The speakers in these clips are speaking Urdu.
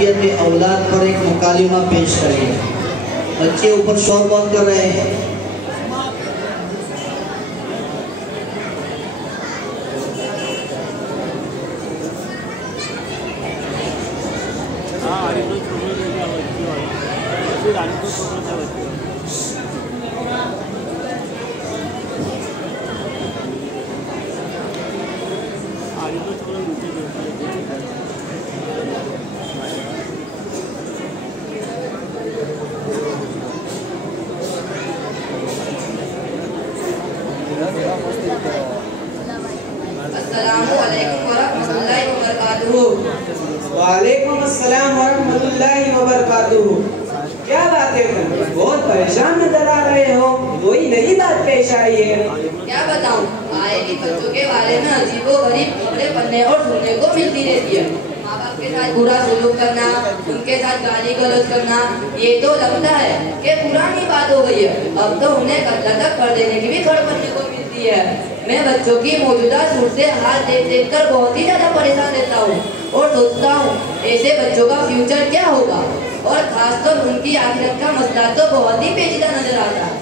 تربیت اولاد پر ایک مکالمہ پیش کریے. بچے اوپر شور بہت کر رہے ہیں. وعلیکم السلام ورحمۃ اللہ وبرکاتہ. کیا باتیں کرتے ہیں؟ بہت پریشان نظر آ رہے ہو. کوئی نئی بات پیش آئی ہے؟ کیا بتاؤں، آئے بھی بچوں کے بارے میں عجیب و غریب خبریں پڑھنے اور سننے کو ملتی رہتی ہے. ماں باپ کے ساتھ برا سلوک کرنا، ان کے ساتھ گالی گلوچ کرنا، یہ تو لگتا ہے کہ پرانی بات ہو گئی ہے. اب تو انہیں قتل تک کر دینے کی بھی خبر پڑھنے کو ملتی ہے. میں بچوں کی موجودہ صورت حال دیکھ دیکھ کر بہت ہی زیادہ پریشان رہتا ہوں اور سوچتا ہوں ایسے بچوں کا فیوچر کیا ہوگا، اور خاص طور ان کی آخرت کا مسئلہ تو بہت ہی پیچیدہ نظر آتا ہے.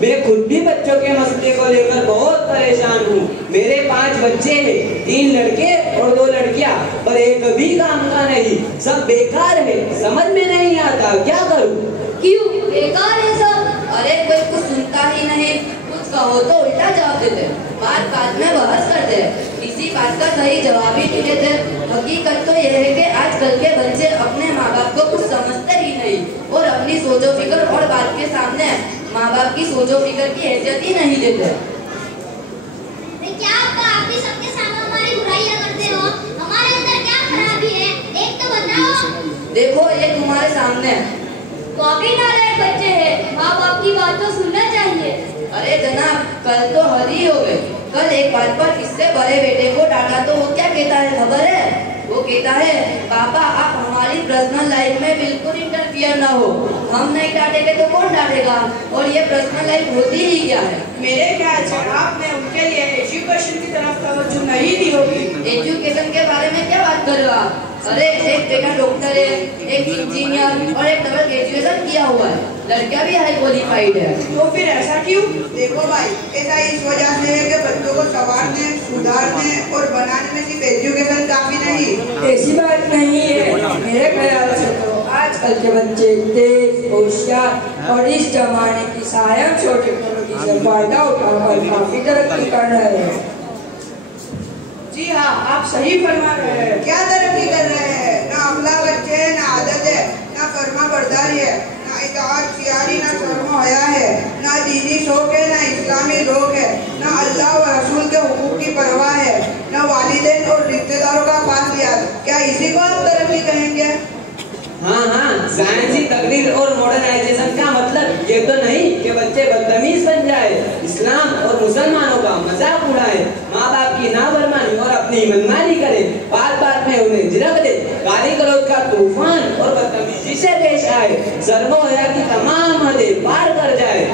میں خود بھی بچوں کے مسئلے کو لے کر بہت پریشان ہوں. میرے 5 بچے ہیں، 3 لڑکے اور 2 لڑکیاں، پر ایک بھی کام کا نہیں. سب بیکار ہے، سمجھ میں نہیں آتا کیا کروں. کیوں بیکار ہے سب؟ ارے کوئی کچھ سنتا ہی نہیں. کچھ کہو تو الٹا جواب دیتے، بات بات میں بحث کرتے، کسی بات کا صحیح جواب ہی نہیں دیتے. حقیقت تو یہ ہے کہ آج کل کے بچے اپنے ماں باپ کو کچھ سمجھتے ہی نہیں اور اپنی سوچ و فکر اور بات کے سامنے ماں باپ کی سوچ و فکر کی حیثیت ہی نہیں دیتے. کیا آپ بھی سب کے سامنے ہماری برائیاں کرتے ہو؟ ہمارے اندر کیا خرابی ہے ایک تو بتاؤ. دیکھو یہ تمہارے سامنے ہے. کافی نالائق بچے ہیں، ماں باپ کی بات تو سننا چاہیے. ارے جناب کل تو حد ہی ہو گئی. کل ایک بات پر اس سے بڑے بیٹے کو ڈانٹا تو وہ کیا کہتا ہے خبر ہے؟ وہ کہتا ہے پاپا آپ ہماری پرسنل لائف میں بالکل انٹرفیئر نہ ہو. ہم نہیں ڈانٹیں گے تو کون ڈانٹے گا، اور یہ پرسنل لائف ہوتی ہی کیا ہے؟ میرے خیال سے آپ نے ان کے لیے ایجوکیشن کی طرف توجہ نہیں دی ہوگی. ایجوکیشن کے بارے میں کیا بات کر رہا؟ ارے ایک بیٹا ڈاکٹر ہے، ایک انجینئر اور ایک ڈبل گریجویشن کیا ہوا ہے. لڑکیاں بھی ہائی کوالیفائڈ ہے. تو پھر ایسا کیوں؟ دیکھو بھائی، ایسا اس وجہ سے ہے کہ بچوں کو سنوارنے، سدھارنے اور بنانے میں صرف ایجوکیشن کافی نہیں. ایسی بات نہیں ہے. میرے خیال سے تو آج کل کے بچے تیز، ہوشیار اور اس زمانے کی سائنس اور ٹیکنالوجی سے فائدہ اٹھا کر کافی ترقی کر رہے ہیں. جی ہاں، آپ صحیح فرما رہے ہیں. کیا ترقی کر رہے ہیں؟ نہ اخلاق اچھے ہے، نہ عادت ہے، نہ فرما برداری ہے، نہ اطاعت سیاری، نہ شرم و حیا ہے، نہ دینی شوق ہے، نہ اسلامی ذوق ہے، نہ اللہ و رسول کے حقوق کی پرواہ ہے، نہ والدین اور رشتے داروں کا خاص لحاظ. کیا اسی کو آپ ترقی کہیں گے؟ ہاں، سائنسی تقریر اور ماڈرنائزیشن کا مطلب یہ تو نہیں کہ بچے بدتمیز بن جائے، اسلام اور مسلمانوں کا مذاق اڑائے، ماں باپ کی نافرمانی اور اپنی منمانی کرے، بات بات میں انہیں جھڑک دے، گالی گلوچ کا طوفان اور بدتمیزی سے پیش آئے، شرم و حیا کی تمام حدیں پار کر جائے.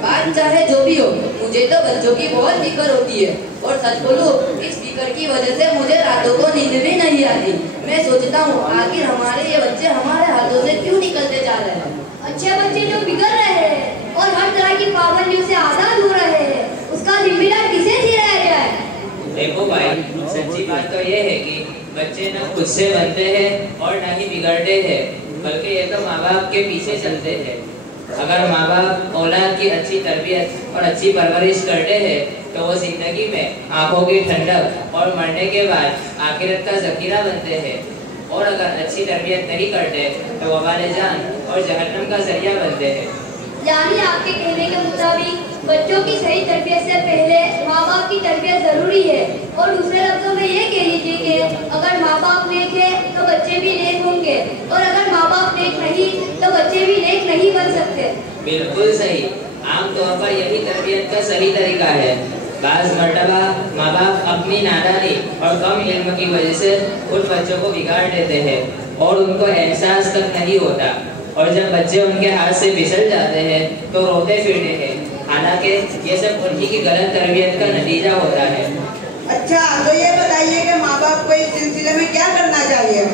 بات چاہے جو بھی ہو، مجھے تو بچوں کی بہت فکر ہوتی ہے. اور سچ بولو اس فکر کی وجہ سے مجھے راتوں کو نیند بھی نہیں آتی. میں سوچتا ہوں آخر ہمارے یہ بچے ہمارے ہاتھوں سے کیوں نکلتے جا رہے ہیں. اچھے بچے جو بگڑ رہے ہیں اور ہر طرح کی پابندیوں سے آزاد ہو رہے ہیں، اس کا ذمہ دار کسے ٹھہرایا جائے؟ دیکھو بھائی، سچی بات تو یہ ہے کہ بچے نہ خود سے بنتے ہیں اور نہ ہی بگڑتے ہیں، بلکہ یہ تو ماں باپ کے پیچھے چلتے ہیں. اگر ماں باپ اولاد کی اچھی تربیت اور اچھی پرورش کرتے ہیں تو وہ زندگی میں آنکھوں کی ٹھنڈک اور مرنے کے بعد آخرت کا ذخیرہ بنتے ہیں. اور اگر اچھی تربیت نہیں کرتے تو وبال جان اور جہنم کا ذریعہ بنتے ہیں. یعنی آپ کے کہنے کے مطابق بچوں کی صحیح تربیت سے پہلے ماں باپ کی تربیت ضروری ہے، اور دوسرے لفظوں میں یہ کہہ لیجیے کہ اگر ماں باپ نیک ہے تو بچے بھی نیک ہوں گے، اور اگر ماں باپ نیک نہیں تو بچے بھی نیک نہیں بن سکتے. بالکل صحیح. عام طور پر یہی تربیت کا صحیح طریقہ ہے. بعض مرتبہ ماں باپ اپنی نادانی اور کم علم کی وجہ سے خود بچوں کو بگاڑ دیتے ہیں اور ان کو احساس تک نہیں ہوتا، اور جب بچے ان کے ہاتھ سے پھسل جاتے ہیں تو روتے پھرتے ہیں، حالانکہ یہ سب انہی کی غلط تربیت کا نتیجہ ہوتا ہے. اچھا، تو یہ بتائیے کہ ماں باپ کو اس سلسلے میں کیا کرنا چاہیے؟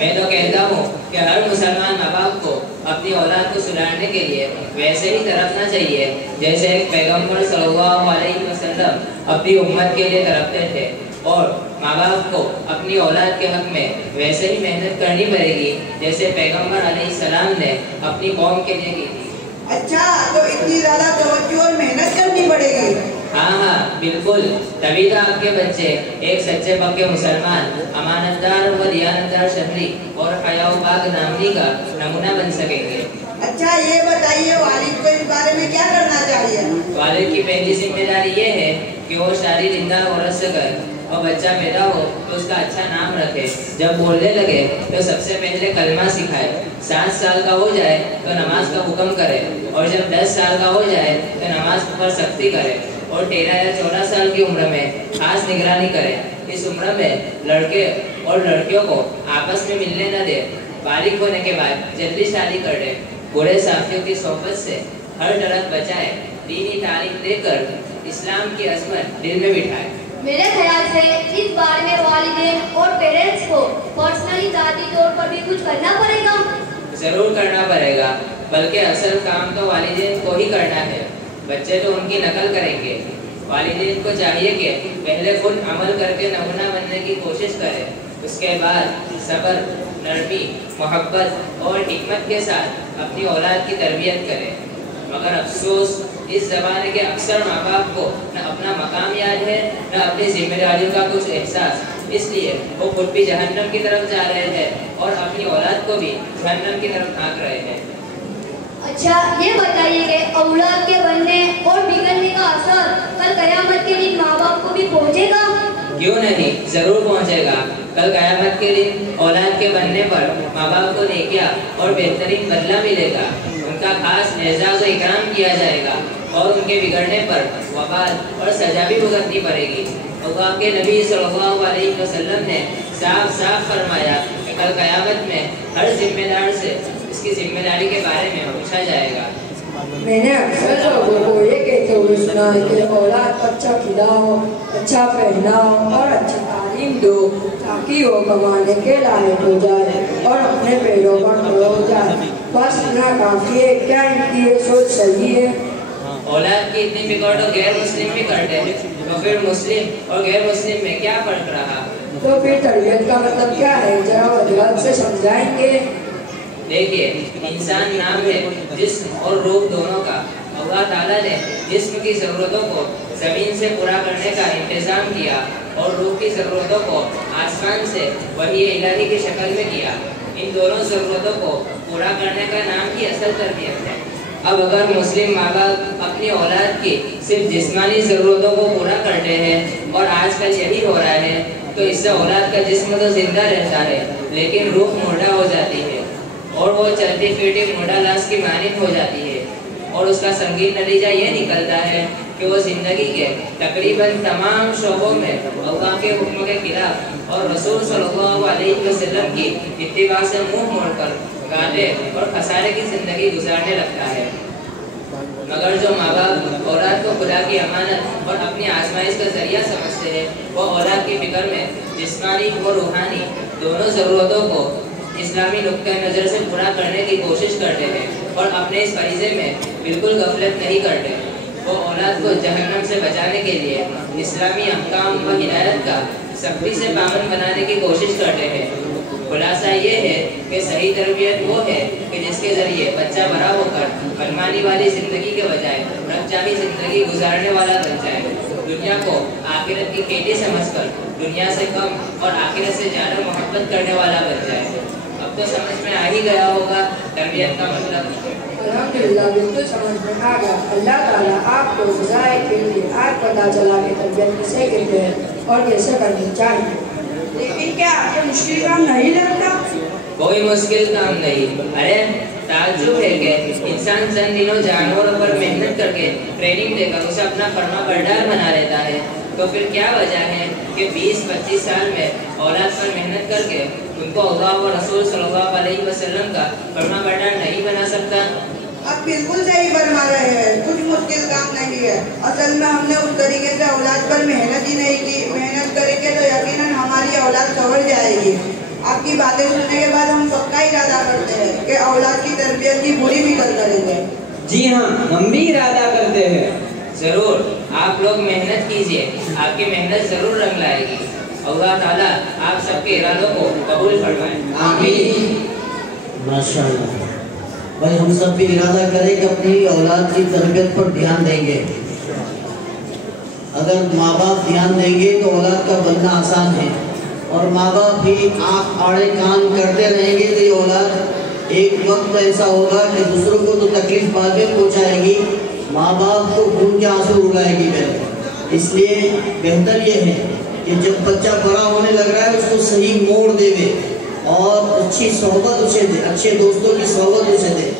میں تو کہتا ہوں کہ ہر مسلمان ماں باپ کو اپنی اولاد کو سدھارنے کے لیے ویسے ہی تڑپنا چاہیے جیسے ایک پیغمبر صلی اللہ علیہ وسلم اپنی امت کے لیے تڑپتے تھے، اور ماں باپ کو اپنی اولاد کے حق میں ویسے ہی محنت کرنی پڑے گی جیسے پیغمبر علیہ السلام نے اپنی قوم کے لیے کی تھی۔ اچھا، تو اتنی زیادہ توجہ اور محنت کرنی پڑے گی؟ ہاں بالکل، تبھی تو آپ کے بچے ایک سچے پکے مسلمان، امانتدار و دیانتدار شہری اور حیا و پاک دامنی کا نمونہ بن سکیں گے۔ اچھا یہ بتائیے والد کو اس بارے میں کیا کرنا چاہیے؟ والد کی پہلی ذمہ داری یہ ہے کہ وہ شادی زندہ عورت سے کرے، اور بچہ پیدا ہو تو اس کا اچھا نام رکھے، جب بولنے لگے تو سب سے پہلے کلمہ سکھائے، 7 سال کا ہو جائے تو نماز کا حکم کرے، اور جب 10 سال کا ہو جائے تو نماز پر سختی کرے، اور 13 یا 14 سال کی عمر میں خاص نگرانی کرے۔ اس عمر میں لڑکے اور لڑکیوں کو آپس میں ملنے نہ دے، بالغ ہونے کے بعد جلدی شادی کر دے، برے ساتھیوں کی صحبت سے ہر طرح بچائے، دینی تعلیم دے کر اسلام کی عظمت دل میں بٹھائے۔ میرے خیال سے اس بارے میں والدین اور پیرنٹس کو پرسنلی ذاتی طور پر بھی کچھ کرنا پڑے گا۔ ضرور کرنا پڑے گا، بلکہ اصل کام تو والدین کو ہی کرنا ہے، بچے تو ان کی نقل کریں گے۔ والدین کو چاہیے کہ پہلے خود عمل کر کے نمونہ بننے کی کوشش کرے، اس کے بعد صبر، نرمی، محبت اور حکمت کے ساتھ اپنی اولاد کی تربیت کرے۔ مگر افسوس اس زمانے کے اکثر ماں باپ کو نہ اپنا مقام یاد ہے نہ اپنی ذمہ داریوں کا کچھ احساس، اس لیے وہ خود بھی جہنم کی طرف جا رہے ہیں اور اپنی اولاد کو بھی جہنم کی طرف بھاگ رہے ہیں۔ اچھا یہ بتائیے کہ اولاد کے بننے اور بگڑنے کا اثر کل قیامت کے دن ماں باپ کو بھی پہنچے گا؟ کیوں نہیں، ضرور پہنچے گا۔ کل قیامت کے دن اولاد کے بننے پر ماں باپ کو نیکیاں اور بہترین بدلہ ملے گا، ان کا خاص اعزاز و اکرام کیا جائے گا، اور ان کے بگڑنے پر وبال اور سزا بھی بھگتنی پڑے گی۔ اللہ کے نبی صلی اللہ علیہ وسلم نے صاف صاف فرمایا کہ کل قیامت میں ہر ذمہ دار سے اس کی ذمہ داری کے بارے میں پوچھا جائے گا۔ میں نے اکثر لوگوں کو یہ کہتے ہوئے سنا ہے کہ اولاد کو اچھا کھلاؤ، اچھا پہناؤ اور اچھی تعلیم دو تاکہ وہ کمانے کے لائق ہو جائے اور اپنے پیروں پر کھڑا ہو جائے، بس اتنا کافی ہے۔ کیا ان کی یہ سوچ صحیح ہے؟ اولاد کی اتنی فکر تو غیر مسلم بھی کرتے ہیں، تو پھر مسلم اور غیر مسلم میں کیا فرق رہا؟ تو پھر تربیت کا مطلب کیا ہے، ذرا وضاحت سے سمجھائیں گے؟ دیکھیے، انسان نام ہے جسم اور روح دونوں کا۔ اللہ تعالیٰ نے جسم کی ضرورتوں کو زمین سے پورا کرنے کا انتظام کیا اور روح کی ضرورتوں کو آسمان سے وحی الہی کی شکل میں کیا۔ ان دونوں ضرورتوں کو پورا کرنے کا نام کی اصل تربیت ہے۔ اب اگر مسلم ماں باپ اپنی اولاد کی صرف جسمانی ضرورتوں کو پورا کرتے ہیں، اور آج کل یہی ہو رہا ہے، تو اس سے اولاد کا جسم تو زندہ رہتا ہے لیکن روح مردہ ہو جاتی ہے، اور وہ چلتی پھرتی مردہ لاش کی مانند ہو جاتی ہے، اور اس کا سنگین نتیجہ یہ نکلتا ہے کہ وہ زندگی کے تقریباً تمام شعبوں میں اللہ کے حکم کے خلاف اور رسول صلی اللہ علیہ وسلم کی اتباع سے منہ موڑ کر گھاٹے اور خسارے کی زندگی گزارنے لگتا ہے۔ مگر جو ماں باپ اولاد کو خدا کی امانت اور اپنی آزمائش کا ذریعہ سمجھتے ہیں، وہ اولاد کی فکر میں جسمانی اور روحانی دونوں ضرورتوں کو اسلامی نقطۂ نظر سے پورا کرنے کی کوشش کرتے ہیں، اور اپنے اس فریضے میں بالکل غفلت نہیں کرتے۔ وہ اولاد کو جہنم سے بچانے کے لیے اسلامی احکام و ہدایت کا سختی سے پابند بنانے کی کوشش کرتے ہیں۔ خلاصہ یہ ہے کہ صحیح تربیت وہ ہے کہ جس کے ذریعے بچہ بڑا ہو کر منمانی والی زندگی کے بجائے رب چاہی زندگی گزارنے والا بن جائے، دنیا کو آخرت کی کھیتی سمجھ کر دنیا سے کم اور آخرت سے زیادہ محبت کرنے والا بن جائے۔ اب تو سمجھ میں آ ہی گیا ہوگا تربیت کا مطلب۔ الحمدللہ بالکل سمجھ میں آ گیا۔ اللہ تعالیٰ آپ کو فضائے کے لیے آج پتہ چلا کہ تربیت کسے کہتے ہیں اور کیسے کرنی چاہیے۔ لیکن کیا یہ مشکل کام نہیں لگتا؟ کوئی مشکل کام نہیں۔ ارے تعجب ہے کہ انسان چند دنوں جانوروں پر محنت کر کے ٹریننگ دے کر اسے اپنا فرما بردار بنا لیتا ہے، تو پھر کیا وجہ ہے کہ 20-25 سال میں اولاد پر محنت کر کے ان کو اللہ و رسول صلی اللہ علیہ وسلم کا فرما بردار نہیں بنا سکتا؟ آپ بالکل صحیح فرما رہے ہیں، کچھ مشکل کام نہیں ہے۔ اصل میں ہم نے اس طریقے سے اولاد پر محنت ہی نہیں کی۔ محنت کریں گے تو یقیناً ہماری اولاد سنور جائے گی۔ آپ کی باتیں سننے کے بعد ہم پکا ارادہ کرتے ہیں کہ اولاد کی تربیت کی پوری فکر کریں گے۔ جی ہاں، ہم بھی ارادہ کرتے ہیں۔ ضرور، آپ لوگ محنت کیجئے، آپ کی محنت ضرور رنگ لائے گی۔ اللہ تعالیٰ آپ سب کے ارادوں کو قبول فرمائے۔ آمین۔ ماشاءاللہ۔ بھائی ہم سب بھی ارادہ کریں کہ اپنی اولاد کی تربیت پر دھیان دیں گے۔ اگر ماں باپ دھیان دیں گے تو اولاد کا بننا آسان ہے، اور ماں باپ بھی آنکھ آڑے کان کرتے رہیں گے تو یہ اولاد ایک وقت ایسا ہوگا کہ دوسروں کو تو تکلیف بعد میں پہنچائے گی، ماں باپ کو خون کے آنسو رلائے گی پہلے۔ اس لیے بہتر یہ ہے کہ جب بچہ بڑا ہونے لگ رہا ہے اس کو صحیح موڑ دے اور اچھی صحبت اسے دے، اچھے دوستوں کی صحبت اسے دے۔